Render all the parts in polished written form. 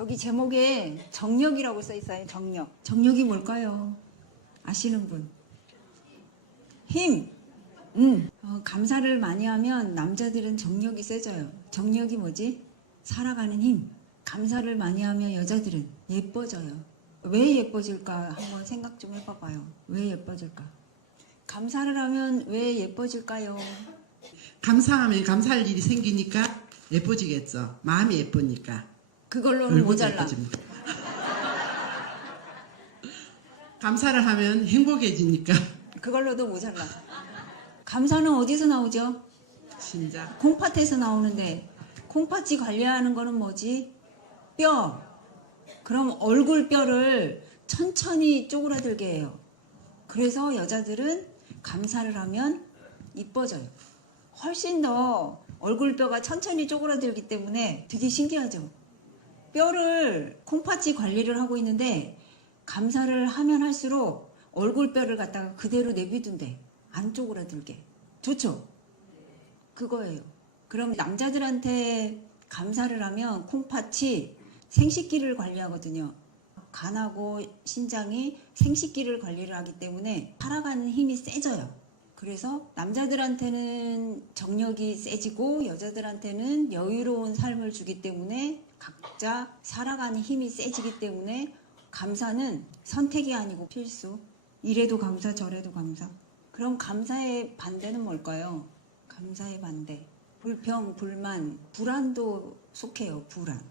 저기 제목에 정력이라고 써 있어요. 정력. 정력이 뭘까요? 아시는 분? 힘. 감사를 많이 하면 남자들은 정력이 세져요. 정력이 뭐지? 살아가는 힘. 감사를 많이 하면 여자들은 예뻐져요. 왜 예뻐질까? 한번 생각 좀 해봐봐요. 왜 예뻐질까? 감사를 하면 왜 예뻐질까요? 감사하면 감사할 일이 생기니까 예뻐지겠죠. 마음이 예쁘니까. 그걸로는 얼굴도 모자라. 예뻐집니다. 감사를 하면 행복해지니까. 그걸로도 모자라. 감사는 어디서 나오죠? 진짜. 콩팥에서 나오는데 콩팥이 관리하는 거는 뭐지? 뼈. 그럼 얼굴 뼈를 천천히 쪼그라들게 해요. 그래서 여자들은 감사를 하면 이뻐져요. 훨씬 더 얼굴 뼈가 천천히 쪼그라들기 때문에 되게 신기하죠. 뼈를 콩팥이 관리를 하고 있는데 감사를 하면 할수록 얼굴 뼈를 갖다가 그대로 내비둔대. 안 쪼그라들게. 좋죠? 그거예요. 그럼 남자들한테 감사를 하면 콩팥이 생식기를 관리하거든요. 간하고 신장이 생식기를 관리를 하기 때문에 살아가는 힘이 세져요. 그래서 남자들한테는 정력이 세지고 여자들한테는 여유로운 삶을 주기 때문에 각자 살아가는 힘이 세지기 때문에 감사는 선택이 아니고 필수. 이래도 감사 저래도 감사. 그럼 감사의 반대는 뭘까요? 감사의 반대. 불평, 불만, 불안도 속해요. 불안.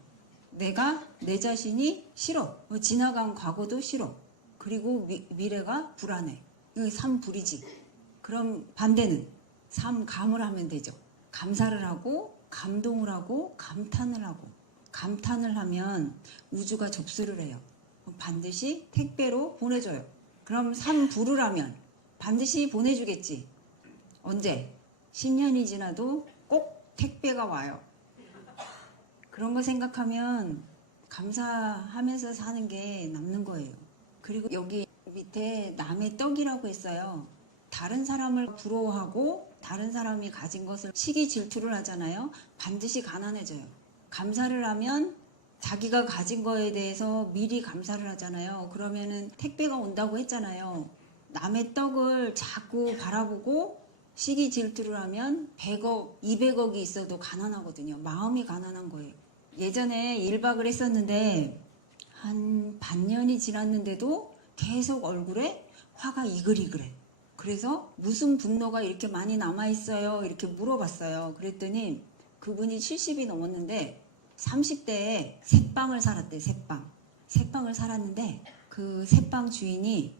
내가 내 자신이 싫어. 지나간 과거도 싫어. 그리고 미래가 불안해. 이게 삼불이지. 그럼 반대는 삼감을 하면 되죠. 감사를 하고 감동을 하고 감탄을 하고. 감탄을 하면 우주가 접수를 해요. 반드시 택배로 보내줘요. 그럼 삼불을 하면 반드시 보내주겠지. 언제? 10년이 지나도 꼭 택배가 와요. 그런 거 생각하면 감사하면서 사는 게 남는 거예요. 그리고 여기 밑에 남의 떡이라고 했어요. 다른 사람을 부러워하고 다른 사람이 가진 것을 시기 질투를 하잖아요. 반드시 가난해져요. 감사를 하면 자기가 가진 거에 대해서 미리 감사를 하잖아요. 그러면은 택배가 온다고 했잖아요. 남의 떡을 자꾸 바라보고 시기 질투를 하면 100억, 200억이 있어도 가난하거든요. 마음이 가난한 거예요. 예전에 1박을 했었는데 한 반년이 지났는데도 계속 얼굴에 화가 이글이글해. 그래서 무슨 분노가 이렇게 많이 남아있어요? 이렇게 물어봤어요. 그랬더니 그분이 70이 넘었는데 30대에 새빵을 살았대. 새빵을 살았는데 그 새빵 주인이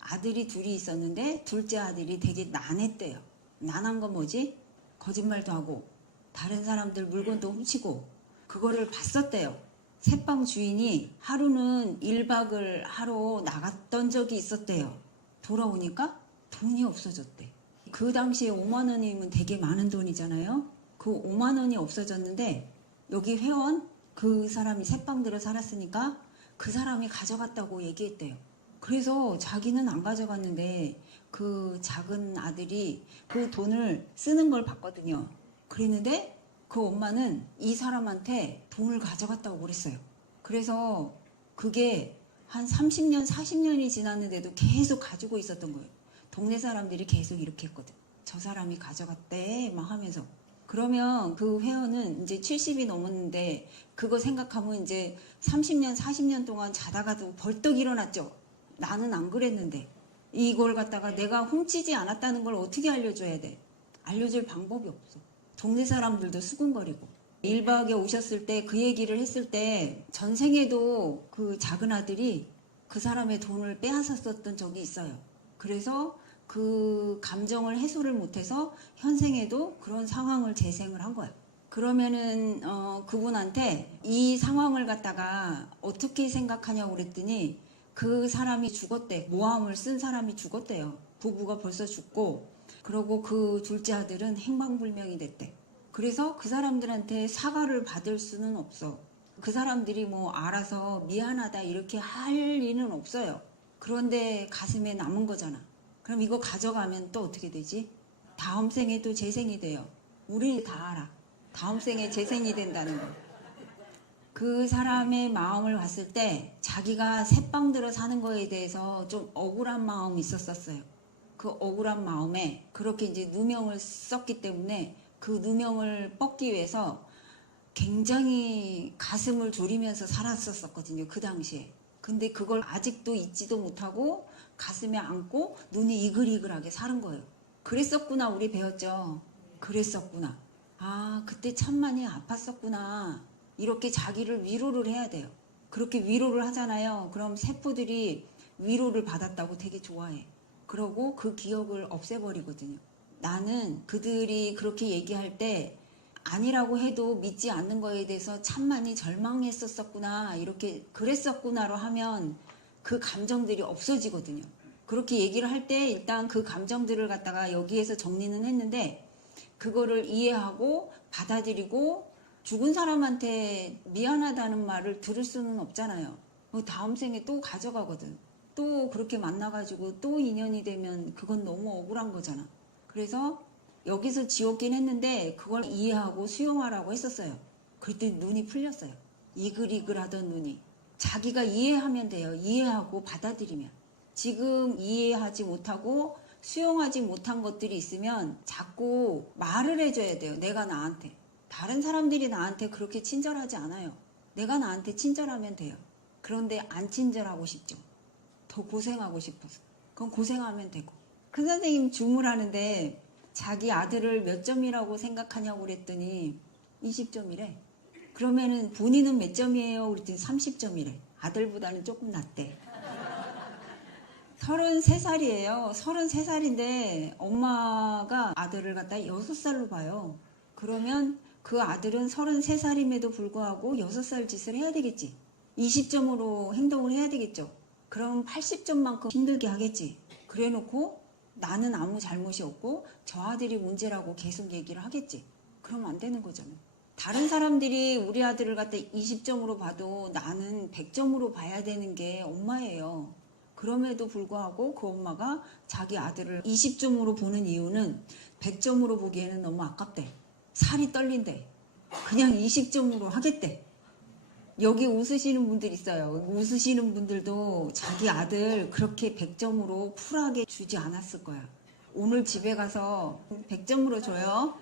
아들이 둘이 있었는데 둘째 아들이 되게 난했대요. 난한 건 뭐지? 거짓말도 하고 다른 사람들 물건도 훔치고 그거를 봤었대요. 새빵 주인이 하루는 1박을 하러 나갔던 적이 있었대요. 돌아오니까 돈이 없어졌대. 그 당시에 5만 원이면 되게 많은 돈이잖아요. 그 5만 원이 없어졌는데 여기 회원 그 사람이 새빵들을 살았으니까 그 사람이 가져갔다고 얘기했대요. 그래서 자기는 안 가져갔는데 그 작은 아들이 그 돈을 쓰는 걸 봤거든요. 그랬는데 그 엄마는 이 사람한테 돈을 가져갔다고 그랬어요. 그래서 그게 한 30년, 40년이 지났는데도 계속 가지고 있었던 거예요. 동네 사람들이 계속 이렇게 했거든. 저 사람이 가져갔대 막 하면서. 그러면 그 회원은 이제 70이 넘었는데 그거 생각하면 이제 30년, 40년 동안 자다가도 벌떡 일어났죠. 나는 안 그랬는데. 이걸 갖다가 내가 훔치지 않았다는 걸 어떻게 알려줘야 돼? 알려줄 방법이 없어. 동네 사람들도 수군거리고. 1박에 오셨을 때 그 얘기를 했을 때 전생에도 그 작은 아들이 그 사람의 돈을 빼앗았었던 적이 있어요. 그래서 그 감정을 해소를 못해서 현생에도 그런 상황을 재생을 한 거예요. 그러면은 그분한테 이 상황을 갖다가 어떻게 생각하냐고 그랬더니 그 사람이 죽었대. 모함을 쓴 사람이 죽었대요. 부부가 벌써 죽고 그러고 그 둘째 아들은 행방불명이 됐대. 그래서 그 사람들한테 사과를 받을 수는 없어. 그 사람들이 뭐 알아서 미안하다 이렇게 할 리는 없어요. 그런데 가슴에 남은 거잖아. 그럼 이거 가져가면 또 어떻게 되지? 다음 생에 또 재생이 돼요. 우리 다 알아. 다음 생에 재생이 된다는 거. 그 사람의 마음을 봤을 때 자기가 새빵 들어 사는 거에 대해서 좀 억울한 마음이 있었어요. 그 억울한 마음에 그렇게 이제 누명을 썼기 때문에 그 누명을 뻗기 위해서 굉장히 가슴을 졸이면서 살았었거든요. 그 당시에. 근데 그걸 아직도 잊지도 못하고 가슴에 안고 눈이 이글이글하게 사는 거예요. 그랬었구나. 우리 배웠죠. 그랬었구나. 아, 그때 참 많이 아팠었구나. 이렇게 자기를 위로를 해야 돼요. 그렇게 위로를 하잖아요. 그럼 세포들이 위로를 받았다고 되게 좋아해. 그러고 그 기억을 없애버리거든요. 나는 그들이 그렇게 얘기할 때 아니라고 해도 믿지 않는 거에 대해서 참 많이 절망했었구나, 이렇게 그랬었구나로 하면 그 감정들이 없어지거든요. 그렇게 얘기를 할 때 일단 그 감정들을 갖다가 여기에서 정리는 했는데 그거를 이해하고 받아들이고 죽은 사람한테 미안하다는 말을 들을 수는 없잖아요. 다음 생에 또 가져가거든. 또 그렇게 만나가지고 또 인연이 되면 그건 너무 억울한 거잖아. 그래서 여기서 지웠긴 했는데 그걸 이해하고 수용하라고 했었어요. 그때 눈이 풀렸어요. 이글이글하던 눈이. 자기가 이해하면 돼요. 이해하고 받아들이면. 지금 이해하지 못하고 수용하지 못한 것들이 있으면 자꾸 말을 해줘야 돼요. 내가 나한테. 다른 사람들이 나한테 그렇게 친절하지 않아요. 내가 나한테 친절하면 돼요. 그런데 안 친절하고 싶죠. 더 고생하고 싶어서. 그럼 고생하면 되고. 큰 선생님 주무라는데 자기 아들을 몇 점이라고 생각하냐고 그랬더니 20점이래. 그러면은 본인은 몇 점이에요? 그랬더니 30점이래. 아들보다는 조금 낫대. 33살이에요. 33살인데 엄마가 아들을 갖다 6살로 봐요. 그러면 그 아들은 33살임에도 불구하고 6살 짓을 해야 되겠지. 20점으로 행동을 해야 되겠죠. 그럼 80점만큼 힘들게 하겠지. 그래 놓고 나는 아무 잘못이 없고 저 아들이 문제라고 계속 얘기를 하겠지. 그럼 안 되는 거잖아요. 다른 사람들이 우리 아들을 갖다 20점으로 봐도 나는 100점으로 봐야 되는 게 엄마예요. 그럼에도 불구하고 그 엄마가 자기 아들을 20점으로 보는 이유는 100점으로 보기에는 너무 아깝대. 살이 떨린대. 그냥 20점으로 하겠대. 여기 웃으시는 분들 있어요. 웃으시는 분들도 자기 아들 그렇게 100점으로 쿨하게 주지 않았을 거야. 오늘 집에 가서 100점으로 줘요.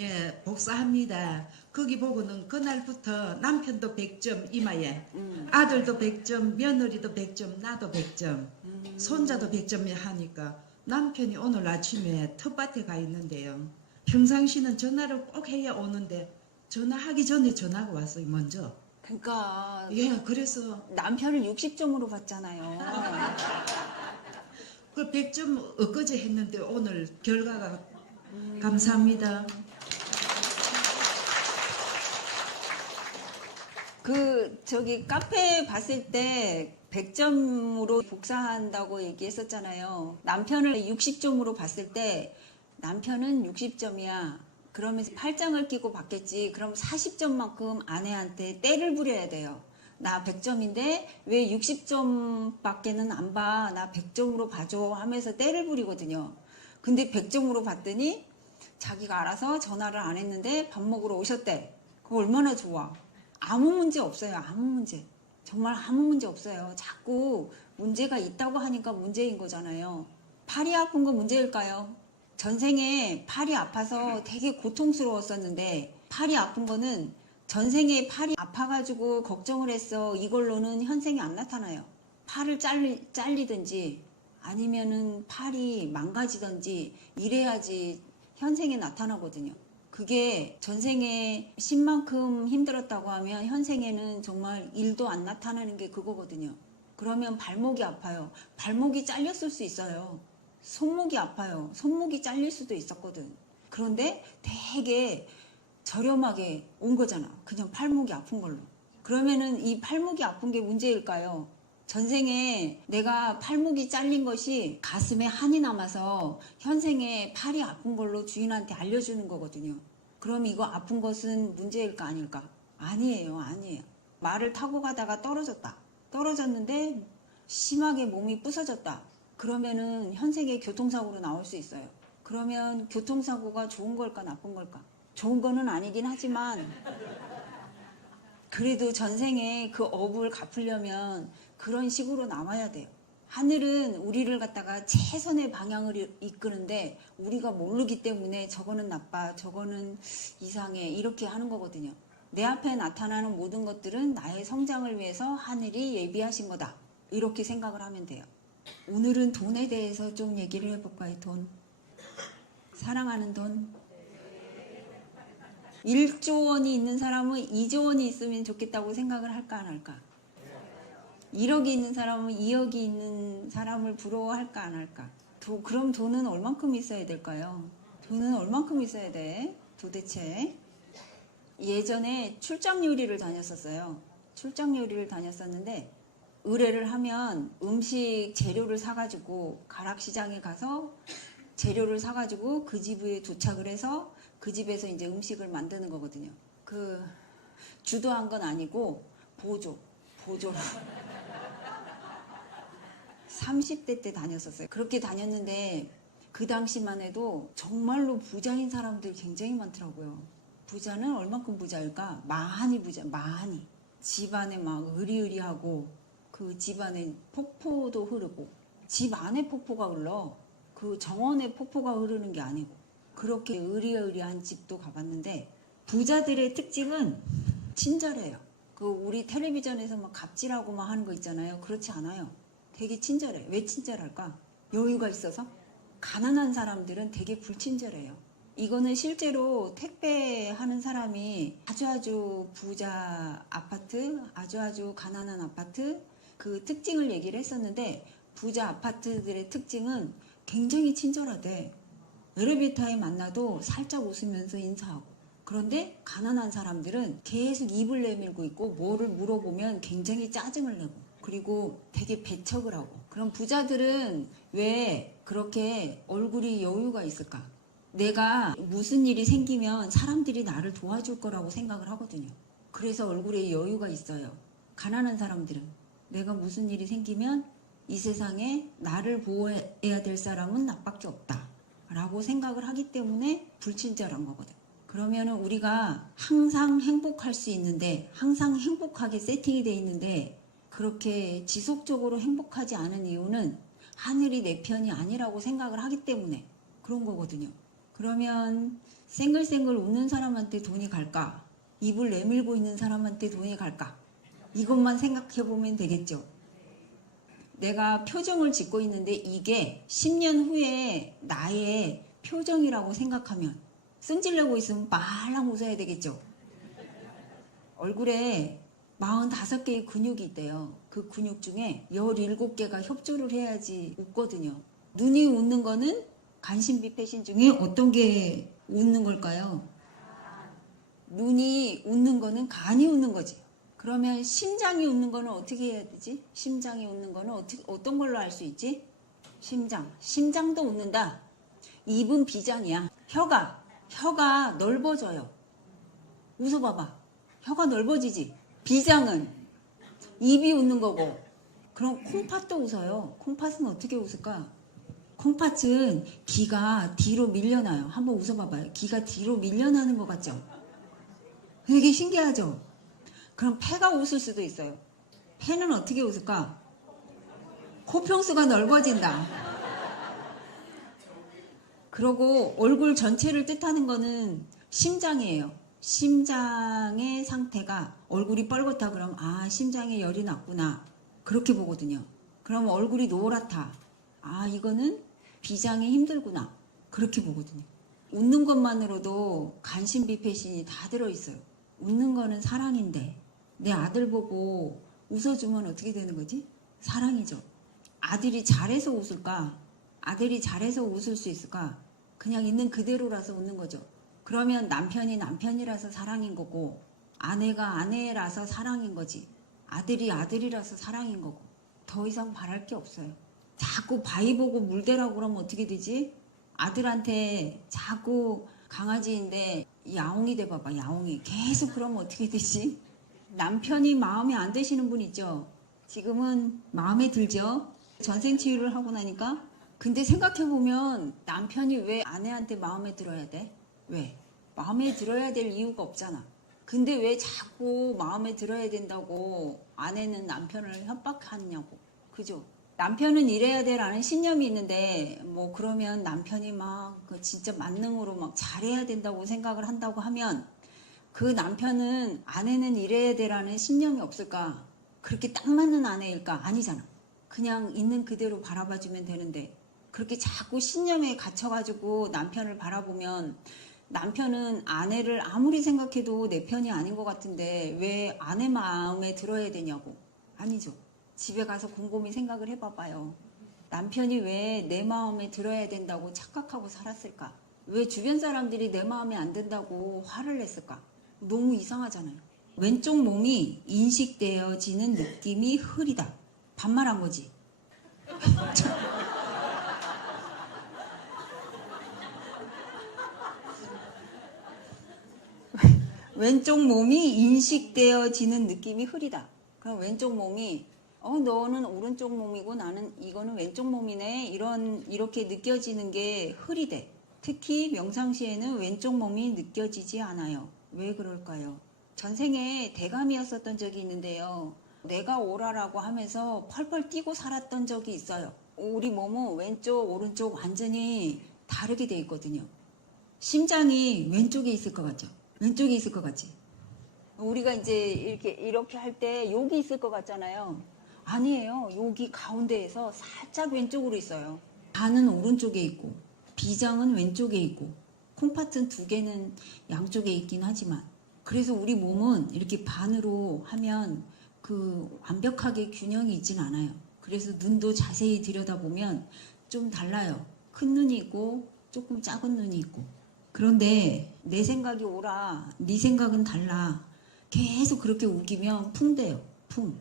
예, 복사합니다. 거기 보고는 그날부터 남편도 100점 이마에, 아들도 100점, 며느리도 100점, 나도 100점, 손자도 100점 하니까 남편이 오늘 아침에 텃밭에 가 있는데요. 평상시는 전화를 꼭 해야 오는데 전화하기 전에 전화가 왔어요, 먼저. 그러니까 예, 그래서 남편을 60점으로 봤잖아요. 그 100점 엊그제 했는데 오늘 결과가 감사합니다. 저기 카페 봤을 때 100점으로 복사한다고 얘기했었잖아요. 남편을 60점으로 봤을 때 남편은 60점이야. 그러면서 팔짱을 끼고 받겠지. 그럼 40점만큼 아내한테 떼를 부려야 돼요. 나 100점인데 왜 60점밖에는 안 봐. 나 100점으로 봐줘 하면서 떼를 부리거든요. 근데 100점으로 봤더니 자기가 알아서 전화를 안 했는데 밥 먹으러 오셨대. 그거 얼마나 좋아. 아무 문제 없어요. 아무 문제. 정말 아무 문제 없어요. 자꾸 문제가 있다고 하니까 문제인 거잖아요. 팔이 아픈 거 문제일까요? 전생에 팔이 아파서 되게 고통스러웠었는데 팔이 아픈 거는 전생에 팔이 아파가지고 걱정을 했어. 이걸로는 현생에 안 나타나요. 팔을 잘리든지 아니면은 팔이 망가지든지 이래야지 현생에 나타나거든요. 그게 전생에 신만큼 힘들었다고 하면 현생에는 정말 일도 안 나타나는 게 그거거든요. 그러면 발목이 아파요. 발목이 잘렸을 수 있어요. 손목이 아파요. 손목이 잘릴 수도 있었거든. 그런데 되게 저렴하게 온 거잖아. 그냥 팔목이 아픈 걸로. 그러면은 이 팔목이 아픈 게 문제일까요? 전생에 내가 팔목이 잘린 것이 가슴에 한이 남아서 현생에 팔이 아픈 걸로 주인한테 알려주는 거거든요. 그럼 이거 아픈 것은 문제일까 아닐까? 아니에요. 아니에요. 말을 타고 가다가 떨어졌다. 떨어졌는데 심하게 몸이 부서졌다. 그러면은 현생에 교통사고로 나올 수 있어요. 그러면 교통사고가 좋은 걸까 나쁜 걸까? 좋은 거는 아니긴 하지만 그래도 전생에 그 업을 갚으려면 그런 식으로 나와야 돼요. 하늘은 우리를 갖다가 최선의 방향을 이끄는데 우리가 모르기 때문에 저거는 나빠, 저거는 이상해 이렇게 하는 거거든요. 내 앞에 나타나는 모든 것들은 나의 성장을 위해서 하늘이 예비하신 거다. 이렇게 생각을 하면 돼요. 오늘은 돈에 대해서 좀 얘기를 해볼까요? 돈. 사랑하는 돈. 1조 원이 있는 사람은 2조 원이 있으면 좋겠다고 생각을 할까 안 할까? 1억이 있는 사람은 2억이 있는 사람을 부러워할까 안 할까? 그럼 돈은 얼만큼 있어야 될까요? 돈은 얼만큼 있어야 돼? 도대체? 예전에 출장 요리를 다녔었어요. 출장 요리를 다녔었는데 의뢰를 하면 음식 재료를 사가지고 가락시장에 가서 재료를 사가지고 그 집에 도착을 해서 그 집에서 이제 음식을 만드는 거거든요. 그 주도한 건 아니고 보조라. 30대 때 다녔었어요. 그렇게 다녔는데 그 당시만 해도 정말로 부자인 사람들 굉장히 많더라고요. 부자는 얼만큼 부자일까? 많이 부자, 많이. 집안에 막 의리의리하고 그 집안에 폭포도 흐르고 집 안에 폭포가 흘러. 그 정원에 폭포가 흐르는 게 아니고 그렇게 의리의리한 집도 가봤는데 부자들의 특징은 친절해요. 그 우리 텔레비전에서 막 갑질하고 막 하는 거 있잖아요. 그렇지 않아요. 되게 친절해. 왜 친절할까? 여유가 있어서? 가난한 사람들은 되게 불친절해요. 이거는 실제로 택배하는 사람이 아주 부자 아파트, 아주 가난한 아파트 그 특징을 얘기를 했었는데 부자 아파트들의 특징은 굉장히 친절하대. 엘리베이터에 만나도 살짝 웃으면서 인사하고. 그런데 가난한 사람들은 계속 입을 내밀고 있고 뭐를 물어보면 굉장히 짜증을 내고 그리고 되게 배척을 하고. 그럼 부자들은 왜 그렇게 얼굴이 여유가 있을까? 내가 무슨 일이 생기면 사람들이 나를 도와줄 거라고 생각을 하거든요. 그래서 얼굴에 여유가 있어요. 가난한 사람들은 내가 무슨 일이 생기면 이 세상에 나를 보호해야 될 사람은 나밖에 없다 라고 생각을 하기 때문에 불친절한 거거든. 그러면 우리가 항상 행복할 수 있는데 항상 행복하게 세팅이 돼 있는데 그렇게 지속적으로 행복하지 않은 이유는 하늘이 내 편이 아니라고 생각을 하기 때문에 그런 거거든요. 그러면 생글생글 웃는 사람한테 돈이 갈까? 입을 내밀고 있는 사람한테 돈이 갈까? 이것만 생각해 보면 되겠죠. 내가 표정을 짓고 있는데 이게 10년 후에 나의 표정이라고 생각하면 승질내고 있으면 말랑 웃어야 되겠죠. 얼굴에 45개의 근육이 있대요. 그 근육 중에 17개가 협조를 해야지 웃거든요. 눈이 웃는 거는 간신비패신 중에 어떤 게 웃는 걸까요? 눈이 웃는 거는 간이 웃는 거지. 그러면 심장이 웃는 거는 어떻게 해야 되지? 심장이 웃는 거는 어떤 걸로 알 수 있지? 심장도 웃는다. 입은 비장이야. 혀가 넓어져요. 웃어봐봐. 혀가 넓어지지. 비장은 입이 웃는 거고. 그럼 콩팥도 웃어요. 콩팥은 어떻게 웃을까? 콩팥은 기가 뒤로 밀려나요. 한번 웃어봐봐요. 기가 뒤로 밀려나는 것 같죠? 되게 신기하죠? 그럼 폐가 웃을 수도 있어요. 폐는 어떻게 웃을까? 코평수가 넓어진다. 그러고 얼굴 전체를 뜻하는 거는 심장이에요. 심장의 상태가 얼굴이 뻘겋다 그러면 아 심장에 열이 났구나 그렇게 보거든요. 그럼 얼굴이 노랗다. 아 이거는 비장이 힘들구나 그렇게 보거든요. 웃는 것만으로도 간신비패신이 다 들어있어요. 웃는 거는 사랑인데 내 아들 보고 웃어주면 어떻게 되는 거지? 사랑이죠. 아들이 잘해서 웃을까? 아들이 잘해서 웃을 수 있을까? 그냥 있는 그대로라서 웃는 거죠. 그러면 남편이 남편이라서 사랑인 거고 아내가 아내라서 사랑인 거지. 아들이 아들이라서 사랑인 거고 더 이상 바랄 게 없어요. 자꾸 바위 보고 물대라고 그러면 어떻게 되지? 아들한테 자꾸 강아지인데 야옹이 돼봐봐. 야옹이 계속 그러면 어떻게 되지? 남편이 마음에 안 드시는 분 있죠? 지금은 마음에 들죠? 전생치유를 하고 나니까. 근데 생각해보면 남편이 왜 아내한테 마음에 들어야 돼? 왜? 마음에 들어야 될 이유가 없잖아. 근데 왜 자꾸 마음에 들어야 된다고 아내는 남편을 협박하냐고. 그죠? 남편은 이래야 돼라는 신념이 있는데 뭐 그러면 남편이 막 그 진짜 만능으로 막 잘해야 된다고 생각을 한다고 하면 그 남편은 아내는 이래야 돼라는 신념이 없을까? 그렇게 딱 맞는 아내일까? 아니잖아. 그냥 있는 그대로 바라봐주면 되는데 그렇게 자꾸 신념에 갇혀가지고 남편을 바라보면 남편은 아내를 아무리 생각해도 내 편이 아닌 것 같은데 왜 아내 마음에 들어야 되냐고. 아니죠. 집에 가서 곰곰이 생각을 해봐봐요. 남편이 왜 내 마음에 들어야 된다고 착각하고 살았을까? 왜 주변 사람들이 내 마음에 안 든다고 화를 냈을까? 너무 이상하잖아요. 왼쪽 몸이 인식되어지는 느낌이 흐리다. 반말한 거지. 왼쪽 몸이 인식되어지는 느낌이 흐리다. 그럼 왼쪽 몸이 너는 오른쪽 몸이고 나는 이거는 왼쪽 몸이네. 이렇게 느껴지는 게 흐리대. 특히 명상시에는 왼쪽 몸이 느껴지지 않아요. 왜 그럴까요? 전생에 대감이었었던 적이 있는데요. 내가 오라라고 하면서 펄펄 뛰고 살았던 적이 있어요. 우리 몸은 왼쪽, 오른쪽 완전히 다르게 돼 있거든요. 심장이 왼쪽에 있을 것 같죠? 왼쪽에 있을 것 같지? 우리가 이제 이렇게 할 때 여기 있을 것 같잖아요. 아니에요. 여기 가운데에서 살짝 왼쪽으로 있어요. 간은 오른쪽에 있고 비장은 왼쪽에 있고 콩팥은 두 개는 양쪽에 있긴 하지만 그래서 우리 몸은 이렇게 반으로 하면 그 완벽하게 균형이 있진 않아요. 그래서 눈도 자세히 들여다보면 좀 달라요. 큰 눈이 있고 조금 작은 눈이 있고. 그런데 내 생각이 오라, 네 생각은 달라. 계속 그렇게 우기면 풍돼요. 풍.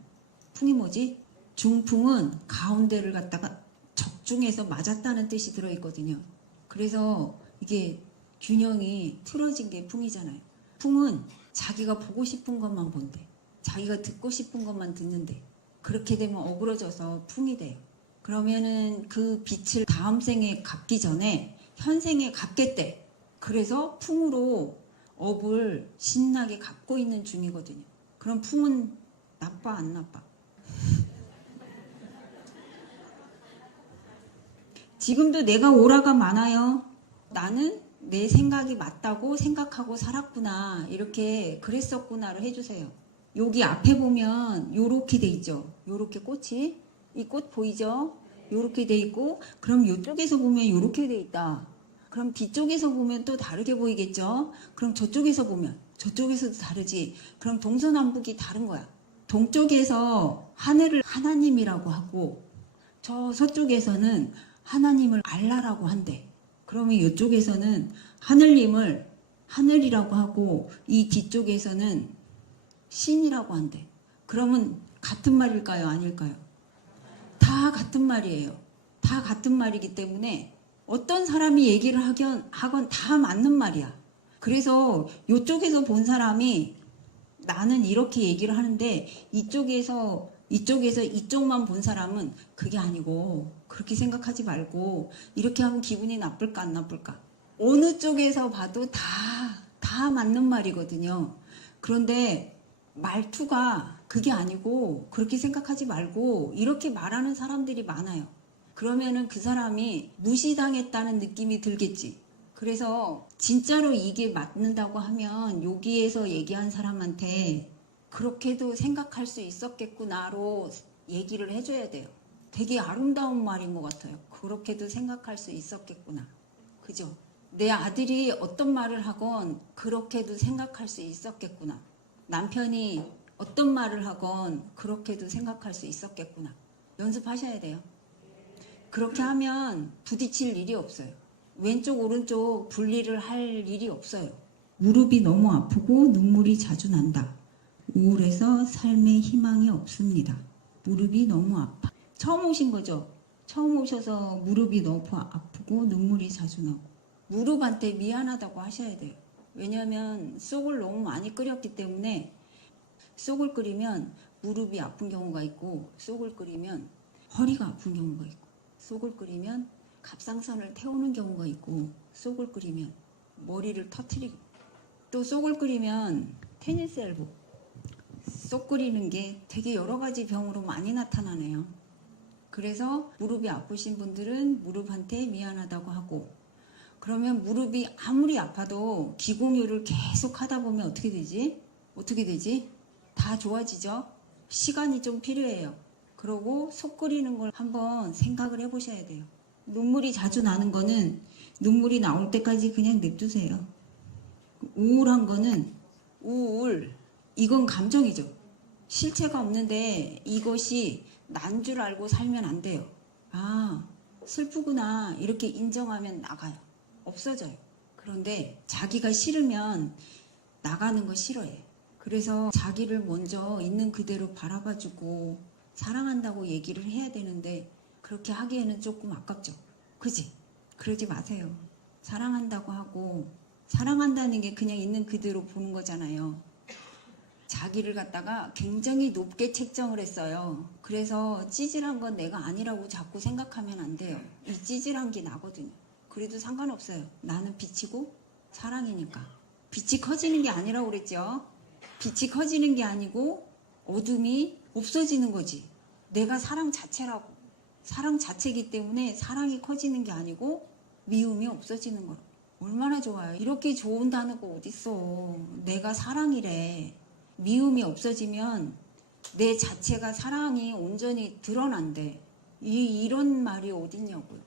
풍이 뭐지? 중풍은 가운데를 갖다가 적중해서 맞았다는 뜻이 들어있거든요. 그래서 이게 균형이 틀어진 게 풍이잖아요. 풍은 자기가 보고 싶은 것만 본대. 자기가 듣고 싶은 것만 듣는데 그렇게 되면 어그러져서 풍이 돼요. 그러면은 그 빛을 다음 생에 갚기 전에 현생에 갚겠대. 그래서 풍으로 업을 신나게 갚고 있는 중이거든요. 그럼 풍은 나빠 안 나빠? 지금도 내가 오라가 많아요. 나는 내 생각이 맞다고 생각하고 살았구나. 이렇게 그랬었구나를 해주세요. 여기 앞에 보면 요렇게 돼 있죠. 요렇게 꽃이. 이 꽃 보이죠? 요렇게 돼 있고 그럼 이쪽에서 보면 요렇게 돼 있다. 그럼 뒤쪽에서 보면 또 다르게 보이겠죠? 그럼 저쪽에서 보면 저쪽에서도 다르지. 그럼 동서남북이 다른 거야. 동쪽에서 하늘을 하나님이라고 하고 저 서쪽에서는 하나님을 알라라고 한대. 그러면 이쪽에서는 하늘님을 하늘이라고 하고 이 뒤쪽에서는 신이라고 한대. 그러면 같은 말일까요? 아닐까요? 다 같은 말이에요. 다 같은 말이기 때문에 어떤 사람이 얘기를 하건 다 맞는 말이야. 그래서 이쪽에서 본 사람이 나는 이렇게 얘기를 하는데 이쪽에서 이쪽만 본 사람은 그게 아니고 그렇게 생각하지 말고 이렇게 하면 기분이 나쁠까 안 나쁠까? 어느 쪽에서 봐도 다 맞는 말이거든요. 그런데 말투가 그게 아니고 그렇게 생각하지 말고 이렇게 말하는 사람들이 많아요. 그러면은 그 사람이 무시당했다는 느낌이 들겠지. 그래서 진짜로 이게 맞는다고 하면 여기에서 얘기한 사람한테 그렇게도 생각할 수 있었겠구나로 얘기를 해줘야 돼요. 되게 아름다운 말인 것 같아요. 그렇게도 생각할 수 있었겠구나. 그죠? 내 아들이 어떤 말을 하건 그렇게도 생각할 수 있었겠구나. 남편이 어떤 말을 하건 그렇게도 생각할 수 있었겠구나. 연습하셔야 돼요. 그렇게 하면 부딪힐 일이 없어요. 왼쪽 오른쪽 분리를 할 일이 없어요. 무릎이 너무 아프고 눈물이 자주 난다. 우울해서 삶에 희망이 없습니다. 무릎이 너무 아파. 처음 오신 거죠? 처음 오셔서 무릎이 너무 아프고 눈물이 자주 나고 무릎한테 미안하다고 하셔야 돼요. 왜냐하면 쏙을 너무 많이 끓였기 때문에 쏙을 끓이면 무릎이 아픈 경우가 있고 쏙을 끓이면 허리가 아픈 경우가 있고 쏙을 끓이면 갑상선을 태우는 경우가 있고 쏙을 끓이면 머리를 터트리고 또 쏙을 끓이면 테니스 엘보. 쏙 끓이는 게 되게 여러 가지 병으로 많이 나타나네요. 그래서 무릎이 아프신 분들은 무릎한테 미안하다고 하고, 그러면 무릎이 아무리 아파도 기공유를 계속 하다 보면 어떻게 되지? 어떻게 되지? 다 좋아지죠? 시간이 좀 필요해요. 그러고 속 끓이는 걸 한번 생각을 해보셔야 돼요. 눈물이 자주 나는 거는 눈물이 나올 때까지 그냥 냅두세요. 우울한 거는 우울, 이건 감정이죠. 실체가 없는데 이것이 난 줄 알고 살면 안 돼요. 아, 슬프구나 이렇게 인정하면 나가요. 없어져요. 그런데 자기가 싫으면 나가는 거 싫어해. 그래서 자기를 먼저 있는 그대로 바라봐주고 사랑한다고 얘기를 해야 되는데 그렇게 하기에는 조금 아깝죠. 그지? 그러지 마세요. 사랑한다고 하고, 사랑한다는 게 그냥 있는 그대로 보는 거잖아요. 자기를 갖다가 굉장히 높게 책정을 했어요. 그래서 찌질한 건 내가 아니라고 자꾸 생각하면 안 돼요. 이 찌질한 게 나거든요. 그래도 상관없어요. 나는 빛이고 사랑이니까. 빛이 커지는 게 아니라고 그랬죠. 빛이 커지는 게 아니고 어둠이 없어지는 거지. 내가 사랑 자체라고. 사랑 자체이기 때문에 사랑이 커지는 게 아니고 미움이 없어지는 거라고. 얼마나 좋아요. 이렇게 좋은 단어가 어딨어. 내가 사랑이래. 미움이 없어지면 내 자체가 사랑이 온전히 드러난대. 이런 말이 어딨냐고요.